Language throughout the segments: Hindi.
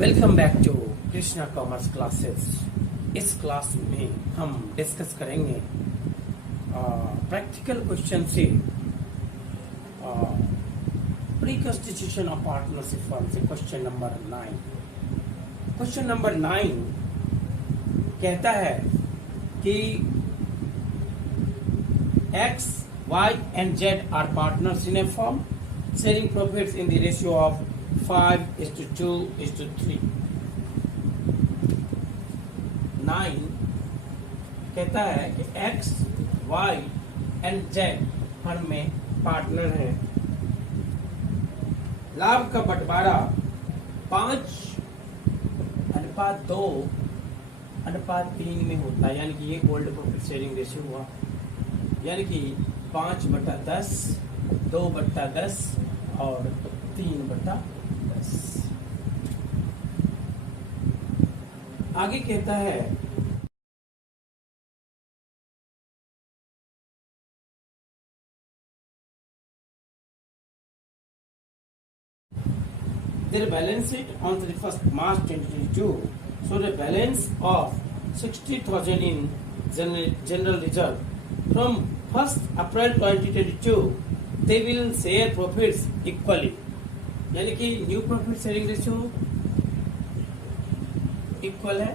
Welcome back to Krishna commerce classes. इस क्लास में हम डिस्कस करेंगे प्रैक्टिकल क्वेश्चन से pre constitution of partnership firm से क्वेश्चन नंबर 9। क्वेश्चन नंबर 9 कहता है कि X, Y and Z are partners in a firm sharing profits in the ratio of 5:2:3। 9 कहता है कि X, Y and Z firm में पार्टनर हैं। लाभ का बंटवारा 5:2:3 में होता है, यानी कि ये गोल्ड प्रॉफिट शेयरिंग रेशियो हुआ, यानी कि 5/10, 2/10 और 3/10। आगे कहता है their balance sheet on 31st March 2022 showed a balance of 60,000 in general reserve. From 1st April 2022 they will share profits equally, यानी कि new profit sharing ratio equal है,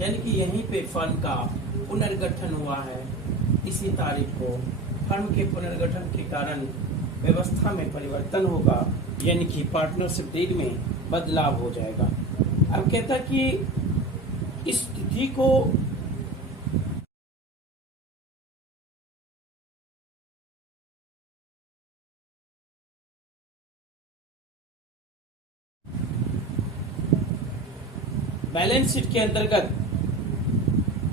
यानी कि यहीं पे फर्म का पुनर्गठन हुआ है। इसी तारीख को फर्म के पुनर्गठन के कारण व्यवस्था में परिवर्तन होगा, यानी कि पार्टनरशिप डीड में बदलाव हो जाएगा। अब कहता कि इस तिथि को बैलेंस शीट के अंतर्गत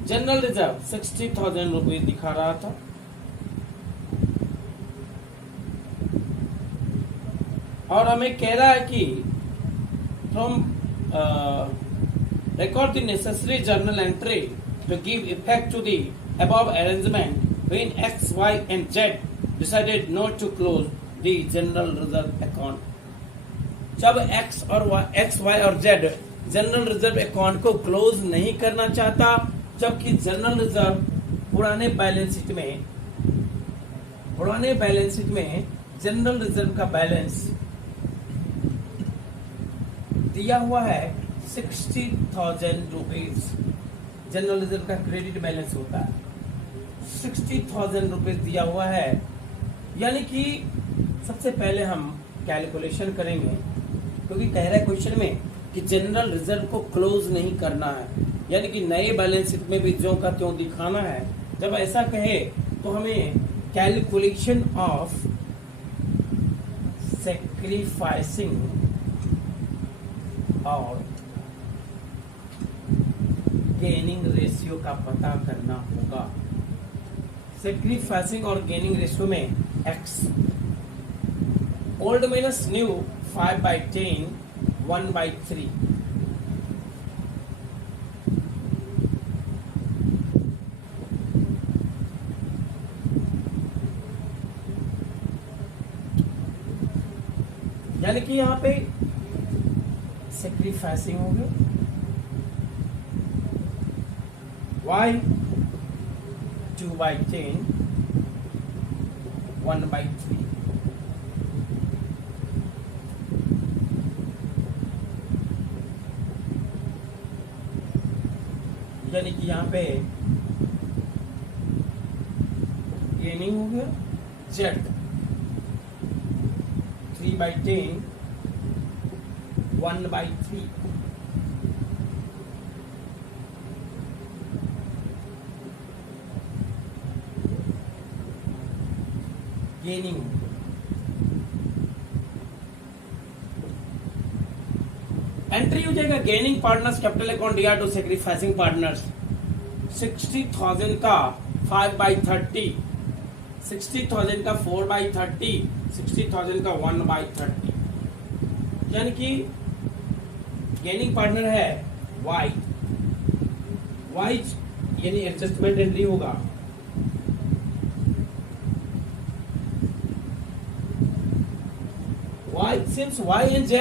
जनरल रिजर्व 60,000 रुपये दिखा रहा था, और हमें कह रहा है कि from record the necessary journal entry to give effect to the above arrangement when X, Y and Z decided not to close the general reserve account। जब X, Y और Z जनरल रिजर्व अकाउंट को क्लोज नहीं करना चाहता, जबकि जनरल रिजर्व पुराने बैलेंस शीट में जनरल रिजर्व का बैलेंस दिया हुआ है 60,000 रुपीज। जनरल रिजर्व का क्रेडिट बैलेंस होता है, 60,000 रुपीज दिया हुआ है, यानी कि सबसे पहले हम कैलकुलेशन करेंगे, क्योंकि कह रहा है क्वेश्चन में कि जनरल रिजर्व को क्लोज नहीं करना है, यानी कि नए बैलेंस शीट में भी जो का त्यों दिखाना है। जब ऐसा कहे तो हमें कैलकुलेशन ऑफ सैक्रिफाइसिंग और गेनिंग रेशियो का पता करना होगा। सैक्रिफाइसिंग और गेनिंग रेशियो में X ओल्ड माइनस न्यू 5/10 1/3। यानी कि यहाँ पे सैक्रिफाइसिंग हो गया, Y 2/10 1/3। यानी कि यहाँ पे गेनिंग हो गया, Z 3/10 1/3। गेनिंग एंट्री हो जाएगा gaining partners capital account DR to sacrificing partners. 60,000 का 5/30, 60,000 का 4/30, 60,000 का 1/30, यानी कि गेनिंग पार्टनर है Y यानी एडजस्टमेंट एंट्री होगा। Y since Y and Z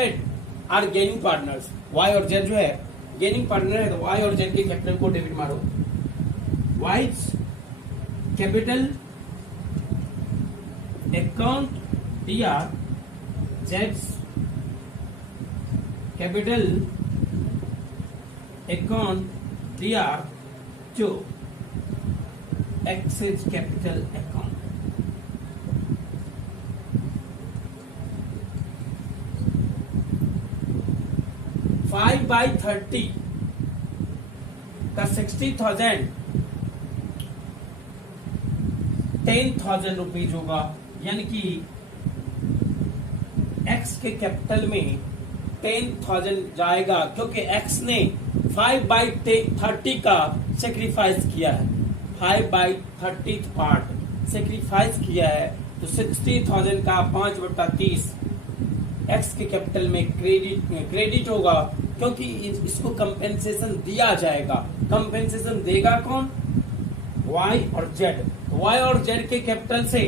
are gaining partners, Y और जेड जो है गेनिंग पार्टनर है, तो वाई और जेड के कैपिटल को डेबिट मारो। Wise capital account DR, Jades capital account DR to X's capital account। Five by 30 का 60,000 10,000 रुपीज होगा, यानी कि X के कैपिटल में 10,000 जाएगा, क्योंकि X ने 5/30 का सेक्रीफाइस किया है, 5/30 पार्ट सेक्रीफाइस किया है, तो 60,000 का 5/30 X के कैपिटल में क्रेडिट होगा, क्योंकि इसको कंपेंसेशन दिया जाएगा। कंपेंसेशन देगा कौन? Y और Z। Y और Z के कैपिटल से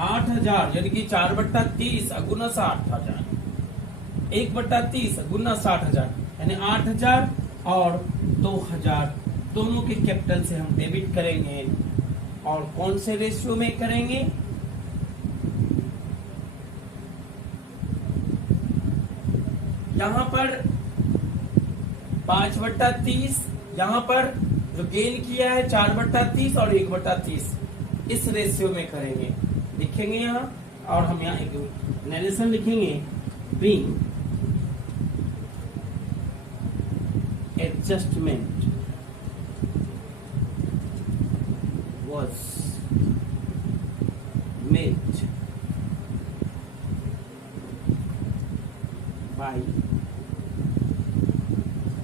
8,000 यानी कि 4/30 गुना 60,000, 1/30 गुना 60,000 यानी 8,000 और 2,000 दोनों के कैपिटल से हम डेबिट करेंगे। और कौन से रेशियो में करेंगे? यहां पर 5/30, यहां पर जो गेन किया है 4/30 और 1/30, इस रेशियो में करेंगे। लिखेंगे यहाँ, और हम यहाँ एक नरेशन लिखेंगे, being adjustment was made by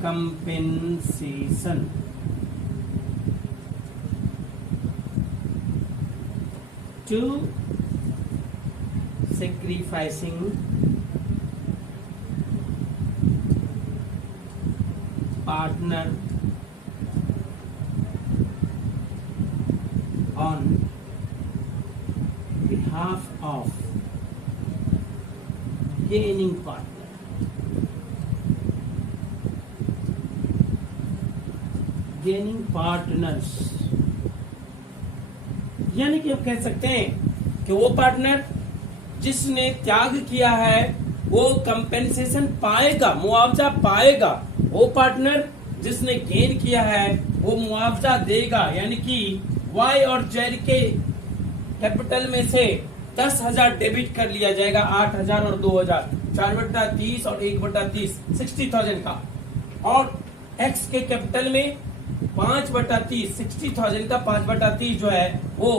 compensation to sacrificing partner on behalf of gaining partner। Gaining partners यानी कि आप कह सकते हैं कि वो पार्टनर जिसने त्याग किया है वो कंपेंसेशन पाएगा, मुआवजा पाएगा। वो पार्टनर जिसने गेन किया है वो मुआवजा देगा, यानी कि Y और Z के कैपिटल में से 10,000 डेबिट कर लिया जाएगा, 8,000 और 2,000, 4/30 और 1/30, 60,000 का। और X के कैपिटल में 5/30, 60,000 का 5/30 जो है वो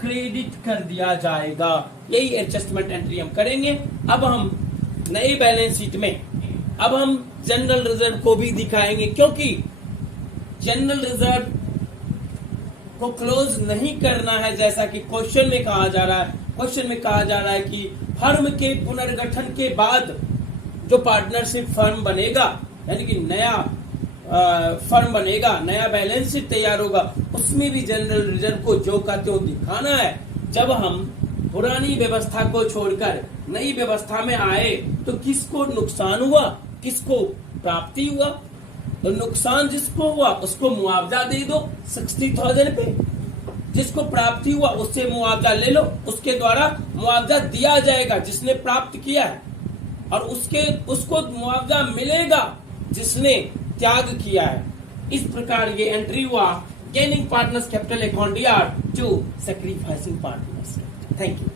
क्रेडिट कर दिया जाएगा। यही एडजस्टमेंट एंट्री हम करेंगे। अब हम नई बैलेंस शीट में अब हम जनरल रिजर्व को भी दिखाएंगे, क्योंकि जनरल रिजर्व को क्लोज नहीं करना है, जैसा कि क्वेश्चन में कहा जा रहा है। क्वेश्चन में कहा जा रहा है कि फर्म के पुनर्गठन के बाद जो पार्टनरशिप फर्म बनेगा, यानी कि नया फर्म बनेगा, नया बैलेंस शीट तैयार होगा, उसमें भी जनरल रिजर्व को जो का त्यों दिखाना है। जब हम पुरानी व्यवस्था को छोड़कर नई व्यवस्था में आए तो किसको नुकसान हुआ, किसको प्राप्ति हुआ? तो नुकसान जिसको हुआ उसको मुआवजा दे दो 60,000 पे, जिसको प्राप्ति हुआ उससे मुआवजा ले लो, उसके द्वारा मुआवजा दिया जाएगा जिसने प्राप्त किया है, और उसको मुआवजा मिलेगा जिसने त्याग किया है। इस प्रकार ये एंट्री हुआ gaining partners capital account DR to sacrificing partners. Thank you.